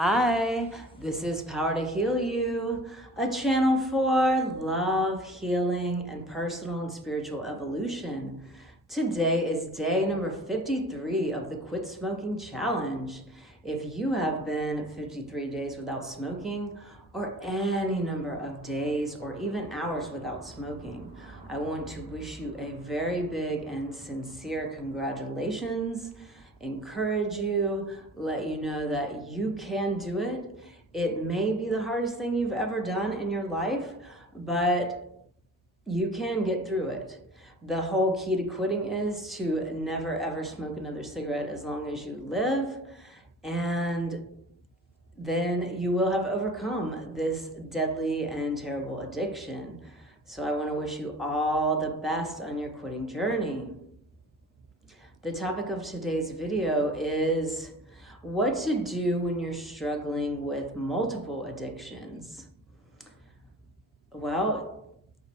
Hi, this is Power to Heal You, a channel for love, healing, and personal and spiritual evolution. Today is day number 53 of the Quit Smoking Challenge. If you have been 53 days without smoking, or any number of days or even hours without smoking, I want to wish you a very big and sincere congratulations, encourage you, let you know that you can do it. It may be the hardest thing you've ever done in your life, but you can get through it. The whole key to quitting is to never ever smoke another cigarette as long as you live, and then you will have overcome this deadly and terrible addiction. So I want to wish you all the best on your quitting journey. The topic of today's video is what to do when you're struggling with multiple addictions. Well,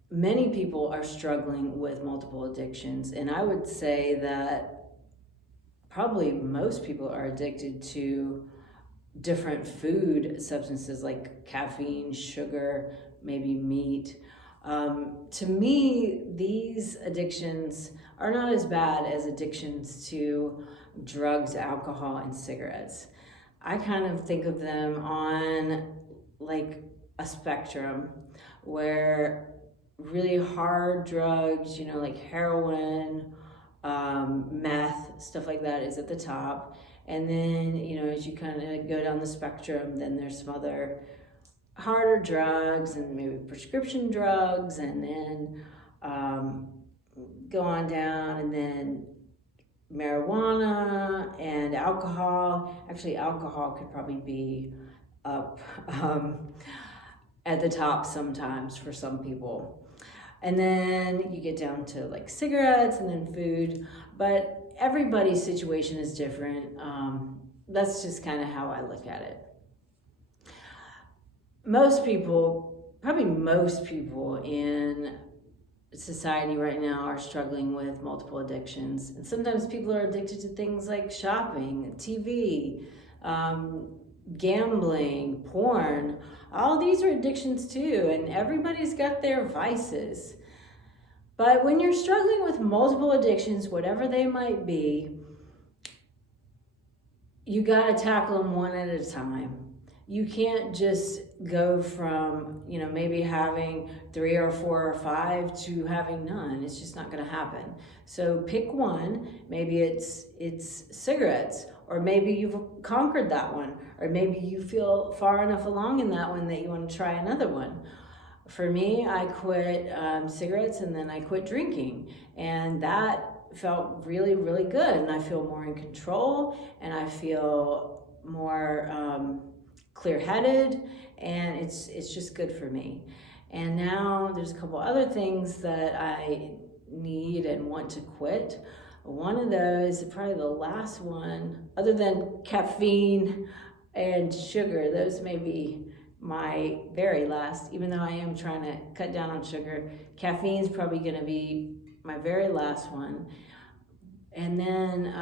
many people are struggling with multiple addictions, and I would say that probably most people are addicted to different food substances like caffeine, sugar, maybe meat. To me, these addictions are not as bad as addictions to drugs, alcohol, and cigarettes. I kind of think of them on like a spectrum where really hard drugs, like heroin, meth, stuff like that is at the top. And then, as you kind of go down the spectrum, then there's some other harder drugs and maybe prescription drugs, and then go on down, and then marijuana and alcohol. Actually, alcohol could probably be up at the top sometimes for some people. And then you get down to like cigarettes and then food, but everybody's situation is different. That's just kind of how I look at it. Most people in society right now are struggling with multiple addictions. And sometimes people are addicted to things like shopping, TV, gambling, porn. All these are addictions too, and everybody's got their vices. But when you're struggling with multiple addictions, whatever they might be, you gotta tackle them one at a time. You can't just go from, maybe having 3 or 4 or 5 to having none. It's just not gonna happen. So pick one. Maybe it's cigarettes, or maybe you've conquered that one, or maybe you feel far enough along in that one that you want to try another one. For me, I quit cigarettes, and then I quit drinking, and that felt really, really good. And I feel more in control, and I feel more clear-headed, and it's just good for me. And now there's a couple other things that I need and want to quit. One of those, probably the last one, other than caffeine and sugar, those may be my very last, even though I am trying to cut down on sugar. Caffeine's probably going to be my very last one. And then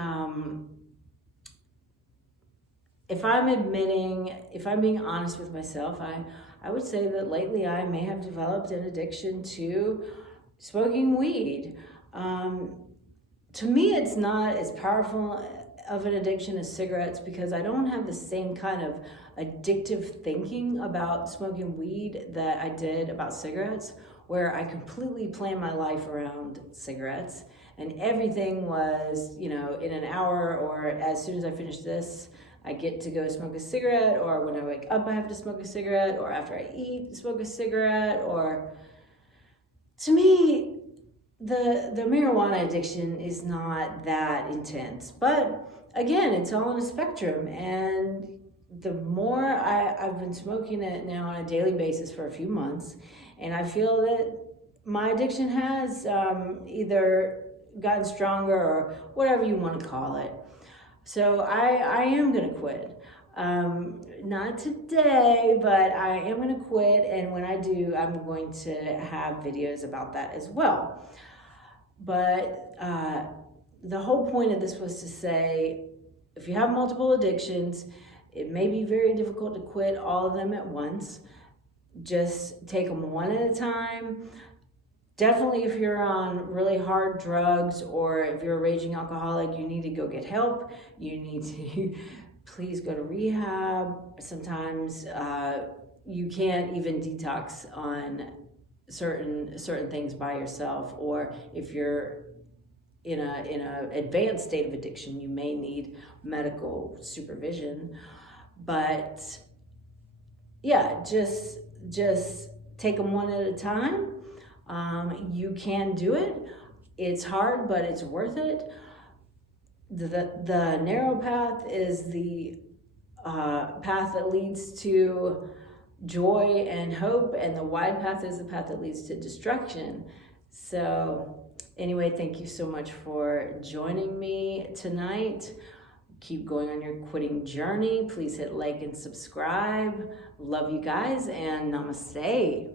if I'm being honest with myself, I would say that lately I may have developed an addiction to smoking weed. To me, it's not as powerful of an addiction as cigarettes, because I don't have the same kind of addictive thinking about smoking weed that I did about cigarettes, where I completely planned my life around cigarettes, and everything was, in an hour, or as soon as I finish this, I get to go smoke a cigarette, or when I wake up I have to smoke a cigarette, or after I eat, smoke a cigarette. Or to me, the marijuana addiction is not that intense. But again, it's all on a spectrum, and the more I've been smoking it now on a daily basis for a few months, and I feel that my addiction has either gotten stronger, or whatever you want to call it. So I am going to quit. Not today, but I am going to quit. And when I do, I'm going to have videos about that as well. But the whole point of this was to say, if you have multiple addictions, It may be very difficult to quit all of them at once. Just take them one at a time. Definitely, if you're on really hard drugs or if you're a raging alcoholic, you need to go get help. You need to please go to rehab. Sometimes you can't even detox on certain things by yourself, or if you're in a advanced state of addiction, you may need medical supervision. But yeah, just take them one at a time. You can do it. It's hard, but it's worth it. The narrow path is the path that leads to joy and hope, and the wide path is the path that leads to destruction. So anyway, thank you so much for joining me tonight. Keep going on your quitting journey. Please hit like and subscribe. Love you guys, and namaste.